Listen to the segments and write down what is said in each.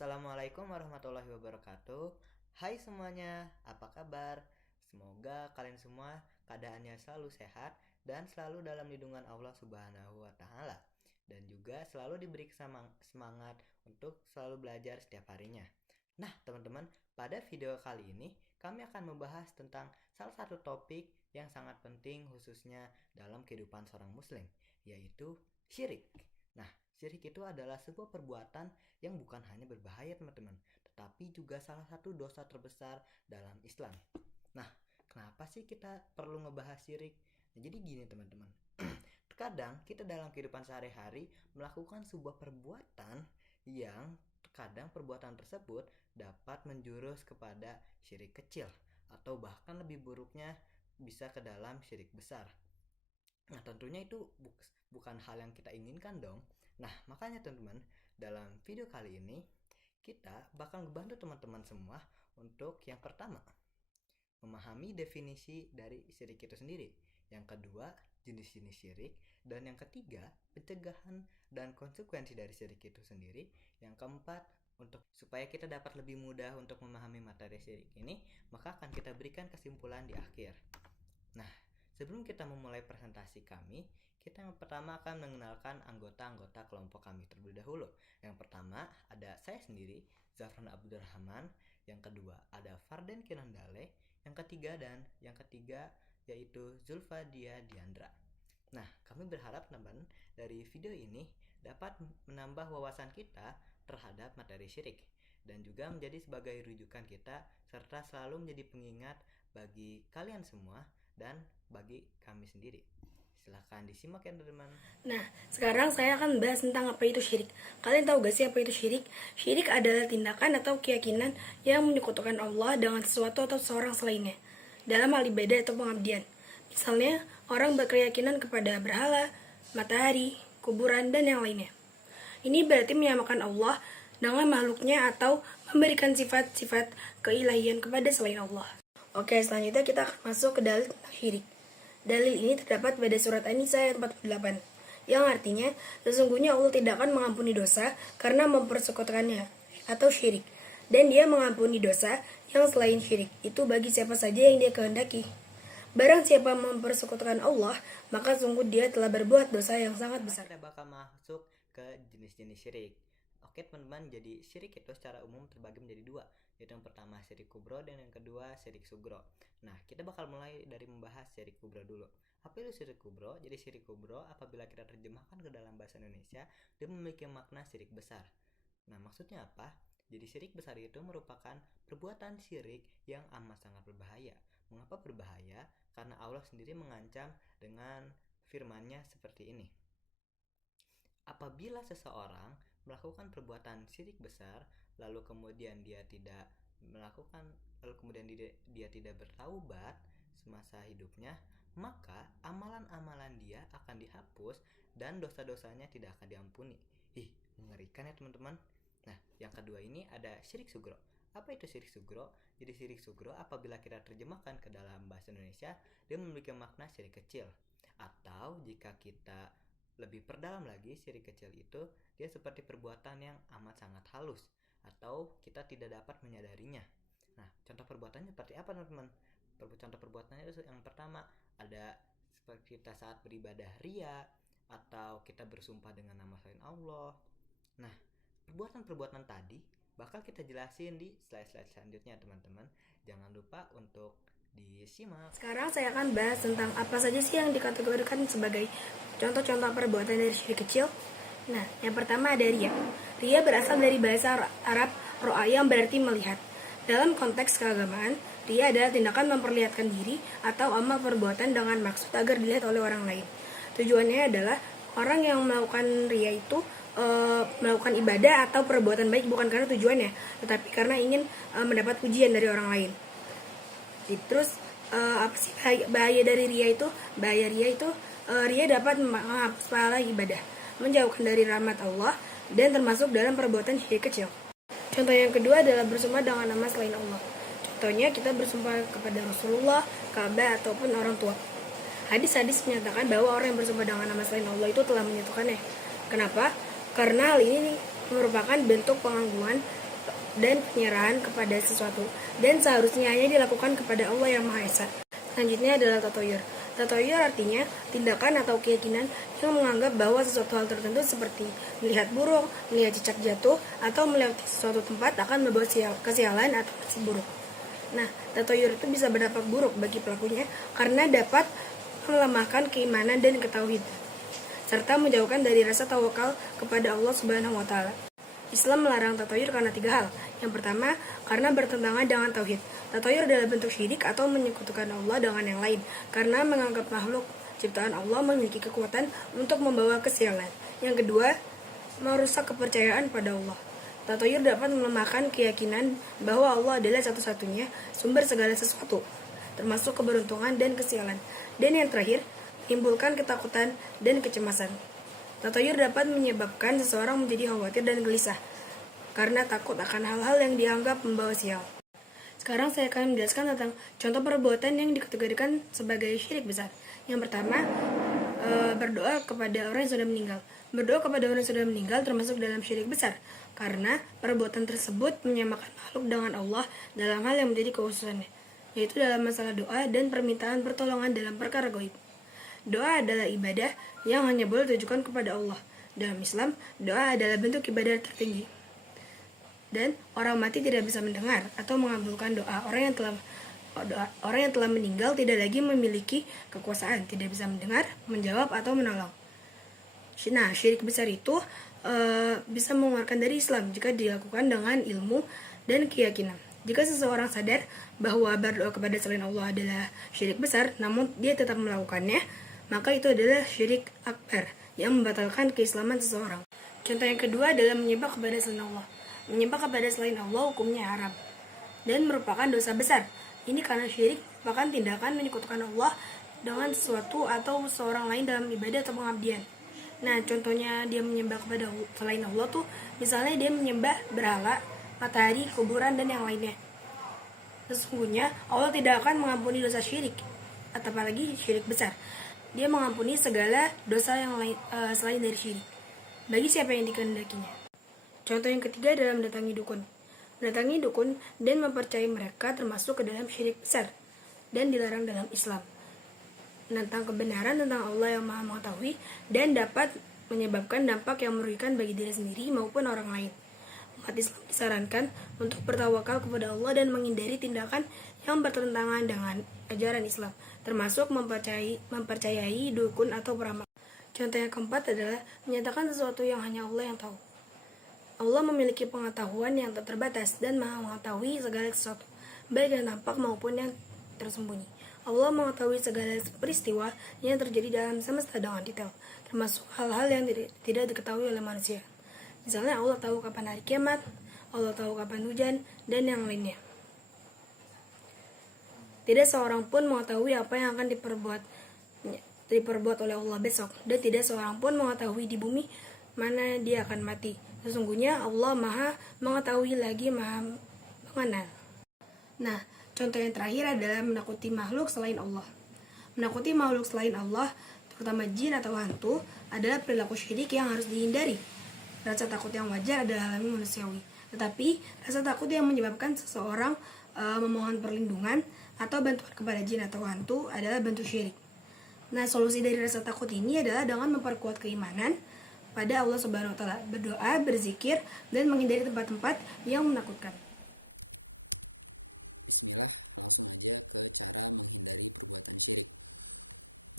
Assalamualaikum warahmatullahi wabarakatuh. Hai semuanya, apa kabar? Semoga kalian semua keadaannya selalu sehat dan selalu dalam lindungan Allah Subhanahu wa taala, dan juga selalu diberi semangat untuk selalu belajar setiap harinya. Nah, teman-teman, pada video kali ini kami akan membahas tentang salah satu topik yang sangat penting khususnya dalam kehidupan seorang muslim, yaitu syirik. Nah, syirik itu adalah sebuah perbuatan yang bukan hanya berbahaya teman-teman, tetapi juga salah satu dosa terbesar dalam Islam. Nah, kenapa sih kita perlu ngebahas syirik? Nah, jadi gini teman-teman, terkadang kita dalam kehidupan sehari-hari melakukan sebuah perbuatan yang terkadang perbuatan tersebut dapat menjurus kepada syirik kecil, atau bahkan lebih buruknya bisa ke dalam syirik besar. Nah, tentunya itu bukan hal yang kita inginkan dong. Nah, makanya teman-teman, dalam video kali ini kita bakal ngebantu teman-teman semua untuk yang pertama, memahami definisi dari syirik itu sendiri. Yang kedua, jenis-jenis syirik. Dan yang ketiga, pencegahan dan konsekuensi dari syirik itu sendiri. Yang keempat, untuk supaya kita dapat lebih mudah untuk memahami materi syirik ini, maka akan kita berikan kesimpulan di akhir. Nah, sebelum kita memulai presentasi kami, kita yang pertama akan mengenalkan anggota-anggota kelompok kami terlebih dahulu. Yang pertama ada saya sendiri, Zafran Abdurrahman. Yang kedua ada Farden Kinandale. Yang ketiga yaitu Zulfa Dia Diandra. Nah, kami berharap teman-teman dari video ini dapat menambah wawasan kita terhadap materi syirik, dan juga menjadi sebagai rujukan kita, serta selalu menjadi pengingat bagi kalian semua dan bagi kami sendiri. Silahkan disimak ya teman-teman. Nah, sekarang saya akan bahas tentang apa itu syirik. Kalian tahu gak sih apa itu syirik? Syirik adalah tindakan atau keyakinan yang menyekutukan Allah dengan sesuatu atau seorang selainnya dalam hal ibadah atau pengabdian. Misalnya, orang berkeyakinan kepada berhala, matahari, kuburan, dan yang lainnya. Ini berarti menyamakan Allah dengan makhluknya atau memberikan sifat-sifat keilahian kepada selain Allah. Oke, selanjutnya kita akan masuk ke dalil tentang syirik. Dalil ini terdapat pada surat An-Nisa ayat 48, yang artinya sesungguhnya Allah tidak akan mengampuni dosa karena mempersekutukannya atau syirik, dan Dia mengampuni dosa yang selain syirik itu bagi siapa saja yang Dia kehendaki. Barang siapa mempersekutukan Allah, maka sungguh dia telah berbuat dosa yang sangat besar. Kita bakal masuk ke jenis-jenis syirik. Oke teman-teman, jadi syirik itu secara umum terbagi menjadi dua, yaitu yang pertama syirik kubro dan yang kedua syirik sugro. Nah, kita bakal mulai dari membahas syirik kubro dulu. Apa itu syirik kubro? Jadi syirik kubro apabila kita terjemahkan ke dalam bahasa Indonesia, dia memiliki makna syirik besar. Nah, maksudnya apa? Jadi syirik besar itu merupakan perbuatan syirik yang amat sangat berbahaya. Mengapa berbahaya? Karena Allah sendiri mengancam dengan firman-Nya seperti ini. Apabila seseorang melakukan perbuatan syirik besar, lalu kemudian dia tidak bertaubat semasa hidupnya, maka amalan-amalan dia akan dihapus dan dosa-dosanya tidak akan diampuni. Mengerikan ya teman-teman. Nah, yang kedua ini ada syirik sugro. Apa itu syirik sugro? Jadi syirik sugro apabila kita terjemahkan ke dalam bahasa Indonesia, dia memiliki makna syirik kecil. Atau jika kita lebih perdalam lagi, syirik kecil itu dia seperti perbuatan yang amat sangat halus, atau kita tidak dapat menyadarinya. Nah, contoh perbuatannya seperti apa teman-teman? Contoh perbuatannya itu yang pertama ada seperti kita saat beribadah ria, atau kita bersumpah dengan nama selain Allah. Nah, perbuatan-perbuatan tadi bakal kita jelasin di slide-slide selanjutnya teman-teman. Jangan lupa untuk disimak. Sekarang saya akan bahas tentang apa saja sih yang dikategorikan sebagai contoh-contoh perbuatan dari syirik kecil. Nah, yang pertama ada ria. Ria berasal dari bahasa Arab ro'a yang berarti melihat. Dalam konteks keagamaan, ria adalah tindakan memperlihatkan diri atau amal perbuatan dengan maksud agar dilihat oleh orang lain. Tujuannya adalah orang yang melakukan ria itu melakukan ibadah atau perbuatan baik bukan karena tujuannya, tetapi karena ingin mendapat pujian dari orang lain. Terus apa sih bahaya dari ria itu? Bahaya ria itu ria dapat menghapus pahala ibadah, menjauhkan dari rahmat Allah, dan termasuk dalam perbuatan syirik kecil. Contoh yang kedua adalah bersumpah dengan nama selain Allah. Contohnya kita bersumpah kepada Rasulullah, Ka'bah, ataupun orang tua. Hadis-hadis menyatakan bahwa orang yang bersumpah dengan nama selain Allah itu telah menyatukannya. Kenapa? Karena hal ini merupakan bentuk pengagungan dan penyerahan kepada sesuatu, dan seharusnya hanya dilakukan kepada Allah yang Maha Esa. Selanjutnya adalah tatoyur. Tatoyur artinya tindakan atau keyakinan yang menganggap bahwa sesuatu hal tertentu seperti melihat burung, melihat cicak jatuh, atau melihat sesuatu tempat akan membawa kesialan atau nasib buruk. Nah, tatoyur itu bisa berdampak buruk bagi pelakunya karena dapat melemahkan keimanan dan ketauhidan, serta menjauhkan dari rasa tawakal kepada Allah Subhanahu wa Ta'ala. Islam melarang tatoyur karena 3 hal. Yang pertama, karena bertentangan dengan tauhid. Tatoyur adalah bentuk syirik atau menyekutukan Allah dengan yang lain, karena menganggap makhluk ciptaan Allah memiliki kekuatan untuk membawa kesialan. Yang kedua, merusak kepercayaan pada Allah. Tatoyur dapat melemahkan keyakinan bahwa Allah adalah satu-satunya sumber segala sesuatu, termasuk keberuntungan dan kesialan. Dan yang terakhir, menimbulkan ketakutan dan kecemasan. Tatoyur dapat menyebabkan seseorang menjadi khawatir dan gelisah karena takut akan hal-hal yang dianggap membawa sial. Sekarang saya akan menjelaskan tentang contoh perbuatan yang dikategorikan sebagai syirik besar. Yang pertama, berdoa kepada orang yang sudah meninggal. Berdoa kepada orang yang sudah meninggal termasuk dalam syirik besar karena perbuatan tersebut menyamakan makhluk dengan Allah dalam hal yang menjadi kekhususannya, yaitu dalam masalah doa dan permintaan pertolongan dalam perkara gaib. Doa adalah ibadah yang hanya boleh ditujukan kepada Allah. Dalam Islam, doa adalah bentuk ibadah tertinggi. Dan orang mati tidak bisa mendengar atau mengabulkan doa. Orang yang telah meninggal tidak lagi memiliki kekuasaan, tidak bisa mendengar, menjawab atau menolong. Nah, syirik besar itu bisa mengeluarkan dari Islam jika dilakukan dengan ilmu dan keyakinan. Jika seseorang sadar bahwa berdoa kepada selain Allah adalah syirik besar, namun dia tetap melakukannya, maka itu adalah syirik akbar yang membatalkan keislaman seseorang. Contoh yang kedua adalah menyembah kepada selain Allah. Menyembah kepada selain Allah hukumnya haram dan merupakan dosa besar. Ini karena syirik merupakan tindakan menyekutukan Allah dengan sesuatu atau seorang lain dalam ibadah atau pengabdian. Nah, contohnya dia menyembah kepada selain Allah tuh, misalnya dia menyembah berhala, matahari, kuburan, dan yang lainnya. Sesungguhnya Allah tidak akan mengampuni dosa syirik, atau apalagi syirik besar. Dia mengampuni segala dosa yang lain selain dari syirik, bagi siapa yang dikehendakinya. Contoh yang ketiga adalah mendatangi dukun. Mendatangi dukun dan mempercayai mereka termasuk ke dalam syirik besar dan dilarang dalam Islam. Menentang kebenaran tentang Allah yang Maha Mengetahui dan dapat menyebabkan dampak yang merugikan bagi diri sendiri maupun orang lain. Umat Islam disarankan untuk bertawakal kepada Allah dan menghindari tindakan yang bertentangan dengan ajaran Islam, termasuk mempercayai dukun atau peramal. Contoh yang keempat adalah menyatakan sesuatu yang hanya Allah yang tahu. Allah memiliki pengetahuan yang tak terbatas dan Maha mengetahui segala sesuatu, baik yang nampak maupun yang tersembunyi. Allah mengetahui segala peristiwa yang terjadi dalam semesta dengan detail, termasuk hal-hal yang tidak diketahui oleh manusia. Misalnya Allah tahu kapan hari kiamat, Allah tahu kapan hujan, dan yang lainnya. Tidak seorang pun mengetahui apa yang akan diperbuat oleh Allah besok, dan tidak seorang pun mengetahui di bumi mana dia akan mati. Sesungguhnya Allah Maha mengetahui lagi Maha mengenal. Nah, contoh yang terakhir adalah menakuti makhluk selain Allah. Menakuti makhluk selain Allah, terutama jin atau hantu, adalah perilaku syirik yang harus dihindari. Rasa takut yang wajar adalah alami manusiawi, tetapi rasa takut yang menyebabkan seseorang memohon perlindungan atau bantuan kepada jin atau hantu adalah bentuk syirik. Nah, solusi dari rasa takut ini adalah dengan memperkuat keimanan pada Allah Subhanahu wa Ta'ala, berdoa, berzikir, dan menghindari tempat-tempat yang menakutkan. Bismillah, langsung aja ke cara menghindari perbuatan syirik.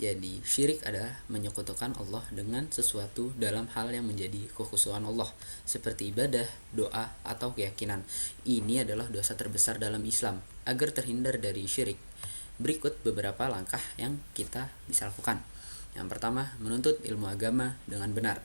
Jadi, syirik adalah menyekutukan Allah dengan sesuatu dalam hal yang menjadi kekhususan Allah, seperti ibadah, doa, atau keyakinan. Ini adalah dosa terbesar dalam Islam. Agar terhindar dari syirik, berikut beberapa langkah yang kita bisa lakukan. Yang pertama, menuntut ilmu agama dengan benar.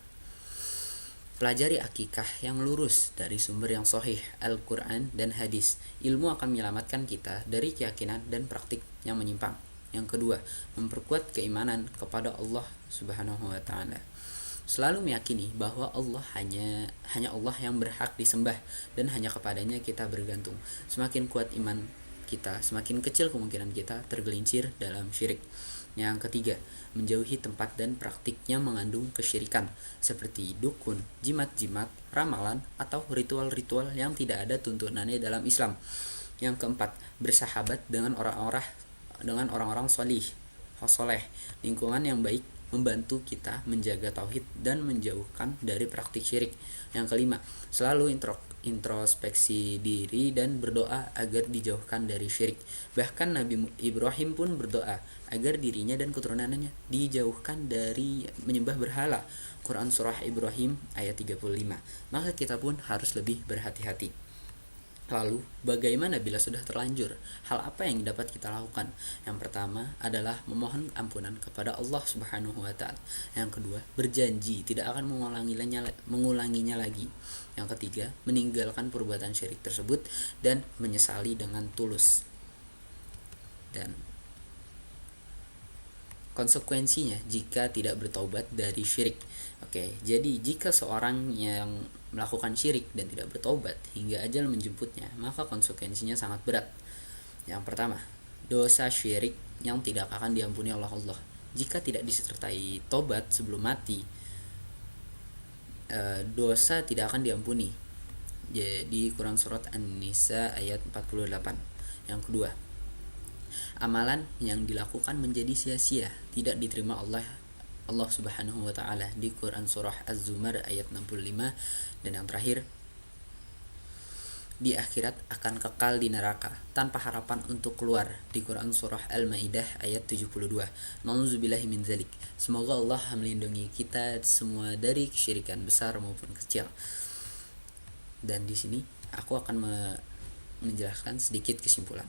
Pelajari akikah yang lurus dari sumber yang sahih, Al-Quran dan hadis. Ilmu akan menyelamatkan kita dari keyakinan dan praktik yang menyimpang. Yang kedua, memperkuat keimanan kepada Allah Subhanahu wa Ta'ala. Selalu meyakini bahwa Allah hanya Allah yang berhak disembah dan hanya kepadanya kita bergantung. Semakin kuat iman kita, semakin kecil kemungkinan kita tergelincir dalam syirik. Yang ketiga, menjauhi tempat dan praktik yang mengandung kesyirikan seperti dukun, jimat-jimat, ramalan, atau ritual-ritual yang tidak ada tuntunannya dalam Islam. Yang keempat, bersahabat dengan orang-orang soleh, lingkungan yang baik membantu kita menjaga tauhid dan menjauhkan dari praktik syirik. Yang kelima, selalu introspeksi diri dan berdoa agar dijauhkan dari syirik. Bahkan Nabi Ibrahim pun berdoa agar dirinya dan keturunannya dijauhkan dari menyembah berhala. Quran Surah Ibrahim ayat 35. Maka kita pun harus lebih berhati-hati. Lalu, bagaimana bila sudah terlanjur? Hal apa yang dapat kita lakukan? Yang pertama adalah memohon ampunan kepada Allah Subhanahu wa taala. Yang kedua, berjanji tidak akan mengulanginya lagi. Yang ketiga, meninggalkan perbuatan syirik tersebut dan menyesali dengan tulus. Dan konsekuensinya jika tidak bertaubat dari syirik. Oke, jadi jika seorang yang melakukan syirik dan tidak bertaubat hingga ajal menjemputnya, maka konsekuensinya sangat berat. Yang pertama, dosa syirik yang tidak akan diampuni oleh Allah. Jika tidak disertai tobat sebelum mati, dosa tidak akan diampuni. Jadi Quran Surat An-Nisa ayat 48. Yang kedua, amalan yang dilakukan menjadi sia-sia, tidak diterima Allah Subhanahu wa taala di Quran surah Az-Zumar ayat 65. Dan yang terakhir, di akhirat akan kekal di neraka tanpa harapan untuk keluar di Quran surah Al-Maidah ayat 72. Nauzubillahi min dzalik. Semoga Allah melindungi kita semua dari kesyirikan besar maupun kecil. Dan di sini aku akan menjelaskan sedikit kesimpulan.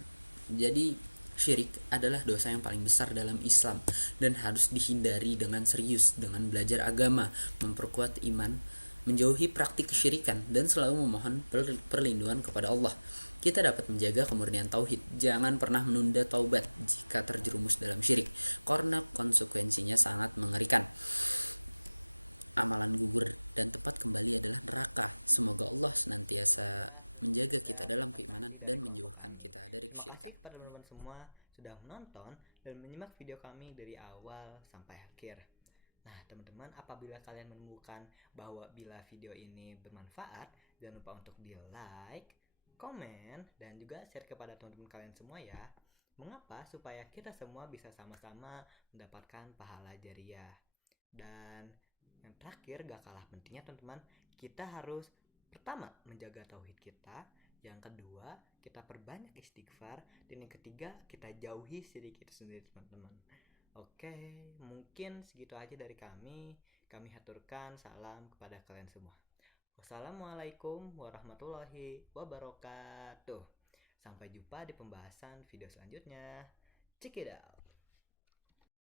Jadi syirik adalah dosa yang paling besar dalam Islam dan harus dihindari dengan serius, dengan belajar agama, memperkuat iman, menjauhi praktik kesyirikan, dan selalu memohon perlindungan kepada Allah. Kita dapat menjaga kemurnian tauhid. Jangan pernah menunda taubat jika terjerumus dalam syirik, karena konsekuensinya sangat mengerikan. Amalan gugur dan tempat kembali adalah neraka. Semoga Allah senantiasa menjaga kita dalam keimanan dan menjauhkan kita dari kesyirikan. Terima kasih pada teman-teman semua sudah menonton dan menyimak video kami dari awal sampai akhir. Nah, teman-teman, apabila kalian menemukan bahwa bila video ini bermanfaat, jangan lupa untuk di-like, komen, dan juga share kepada teman-teman kalian semua ya. Mengapa? Supaya kita semua bisa sama-sama mendapatkan pahala jariah. Dan yang terakhir, gak kalah pentingnya teman-teman, kita harus pertama, menjaga tauhid kita. Yang kedua, kita perbanyak istighfar. Dan yang ketiga, kita jauhi syirik itu sendiri teman-teman. Oke, mungkin segitu aja dari kami. Kami haturkan salam kepada kalian semua. Wassalamualaikum warahmatullahi wabarakatuh. Sampai jumpa di pembahasan video selanjutnya. Check it out.